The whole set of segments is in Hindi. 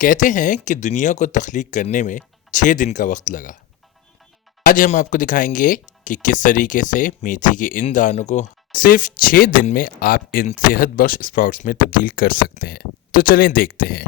कहते हैं कि दुनिया को तख्लीक करने में 6 दिन का वक्त लगा। आज हम आपको दिखाएंगे कि किस तरीके से मेथी के इन दानों को सिर्फ 6 दिन में आप इन सेहत बख्श स्प्राउट्स में तब्दील कर सकते हैं। तो चलें देखते हैं।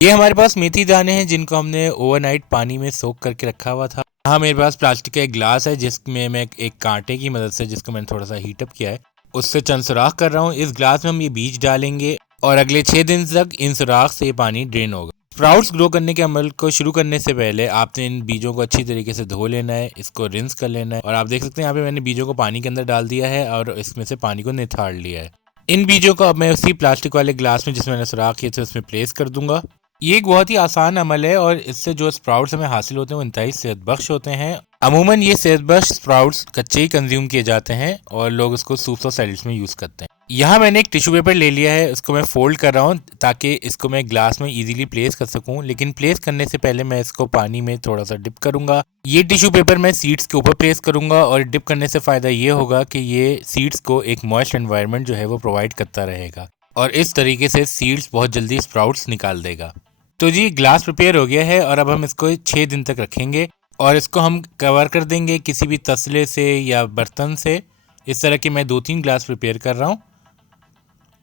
ये हमारे पास मेथी दाने हैं जिनको हमने ओवरनाइट पानी में सोक करके रखा हुआ था। हाँ, मेरे पास प्लास्टिक का एक ग्लास है जिसमें मैं एक कांटे की मदद से, जिसको मैंने थोड़ा सा हीटअप किया है, उससे चंद सुराख कर रहा हूँ। इस ग्लास में हम ये बीज डालेंगे और अगले 6 दिन तक इन सुराख से ये पानी ड्रेन होगा। स्प्राउट्स ग्रो करने के अमल को शुरू करने से पहले आपने इन बीजों को अच्छी तरीके से धो लेना है, इसको रिंस कर लेना है। और आप देख सकते हैं यहाँ पे मैंने बीजों को पानी के अंदर डाल दिया है और इसमें से पानी को निथाड़ लिया है। इन बीजों को अब मैं उसी प्लास्टिक वाले ग्लास में जिसमें मैंने सुराख किए थे उसमें प्लेस कर दूंगा। ये एक बहुत ही आसान अमल है और इससे जो स्प्राउट्स हमें हासिल होते हैं वो इंतहाई सेहत बख्श होते हैं। अमूमन ये सेहत बख्श स्प्राउट्स कच्चे ही कंज्यूम किए जाते हैं और लोग इसको सूप्स और सैलेड्स में यूज़ करते हैं। यहाँ मैंने एक टिश्यू पेपर ले लिया है, इसको मैं फोल्ड कर रहा हूँ ताकि इसको मैं ग्लास में इजीली प्लेस कर सकूँ। लेकिन प्लेस करने से पहले मैं इसको पानी में थोड़ा सा डिप करूँगा। ये टिश्यू पेपर मैं सीड्स के ऊपर प्लेस करूँगा और डिप करने से फ़ायदा ये होगा कि ये सीड्स को एक मॉइस्ट एनवायरनमेंट जो है वो प्रोवाइड करता रहेगा और इस तरीके से सीड्स बहुत जल्दी स्प्राउट्स निकाल देगा। तो जी, ग्लास प्रिपेयर हो गया है और अब हम इसको 6 दिन तक रखेंगे और इसको हम कवर कर देंगे किसी भी तसले से या बर्तन से। इस तरह के मैं 2-3 ग्लास प्रिपेयर कर रहा हूँ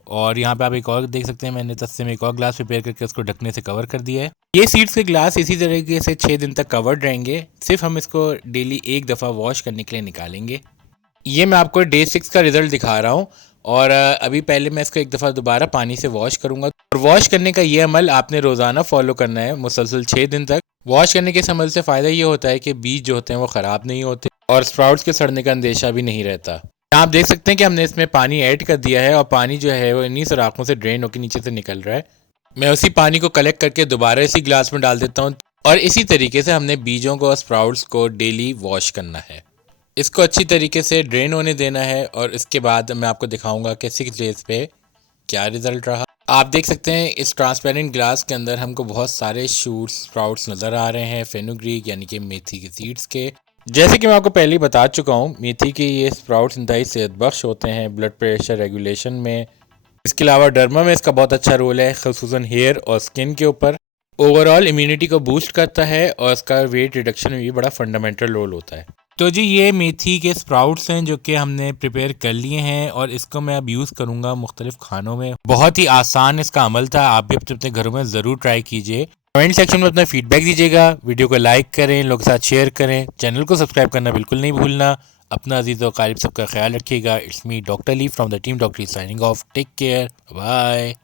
और यहाँ पे आप एक और देख सकते हैं, मैंने तस्ले में एक और ग्लास प्रिपेयर करके उसको ढकने से कवर कर दिया है। ये सीड्स के ग्लास इसी तरीके से 6 दिन तक कवर्ड रहेंगे। सिर्फ हम इसको डेली एक दफ़ा वॉश करने के लिए निकालेंगे। ये मैं आपको डे 6 का रिजल्ट दिखा रहा हूँ और अभी पहले मैं इसको एक दफ़ा दोबारा पानी से वॉश करूँगा। और वॉश करने का ये अमल आपने रोज़ाना फॉलो करना है मुसलसल 6 दिन तक। वॉश करने के इस अमल से फ़ायदा ये होता है कि बीज जो होते हैं वो ख़राब नहीं होते और स्प्राउट्स के सड़ने का अंदेशा भी नहीं रहता। यहाँ आप देख सकते हैं कि हमने इसमें पानी ऐड कर दिया है और पानी जो है वो इन्हीं सुराखों से ड्रेन होकर नीचे से निकल रहा है। मैं उसी पानी को कलेक्ट करके दोबारा इसी ग्लास में डाल देता हूँ और इसी तरीके से हमने बीजों को और स्प्राउट्स को डेली वॉश करना है। इसको अच्छी तरीके से ड्रेन होने देना है और इसके बाद मैं आपको दिखाऊंगा कि 6 डेज पे क्या रिजल्ट रहा। आप देख सकते हैं इस ट्रांसपेरेंट ग्लास के अंदर हमको बहुत सारे शूट्स स्प्राउट्स नज़र आ रहे हैं, फेनुग्रीक यानी कि मेथी के सीड्स के। जैसे कि मैं आपको पहले ही बता चुका हूँ, मेथी के ये स्प्राउट्स इंतहाई सेहत बख्श होते हैं ब्लड प्रेशर रेगुलेशन में। इसके अलावा डर्मा में इसका बहुत अच्छा रोल है, ख़ुसूसन हेयर और स्किन के ऊपर। ओवरऑल इम्यूनिटी को बूस्ट करता है और इसका वेट रिडक्शन में भी बड़ा फंडामेंटल रोल होता है। तो जी, ये मेथी के स्प्राउट्स हैं जो कि हमने प्रिपेयर कर लिए हैं और इसको मैं अब यूज़ करूँगा मुख्तलिफ खानों में। बहुत ही आसान इसका अमल था, आप भी अपने घरों में ज़रूर ट्राई कीजिए। कमेंट सेक्शन में अपना फीडबैक दीजिएगा, वीडियो को लाइक करें, लोगों के साथ शेयर करें, चैनल को सब्सक्राइब करना बिल्कुल नहीं भूलना। अपना अजीज़ और क़रीब सबका ख्याल रखिएगा। It's me doctor Lee from the team doctor signing off. Take care, bye.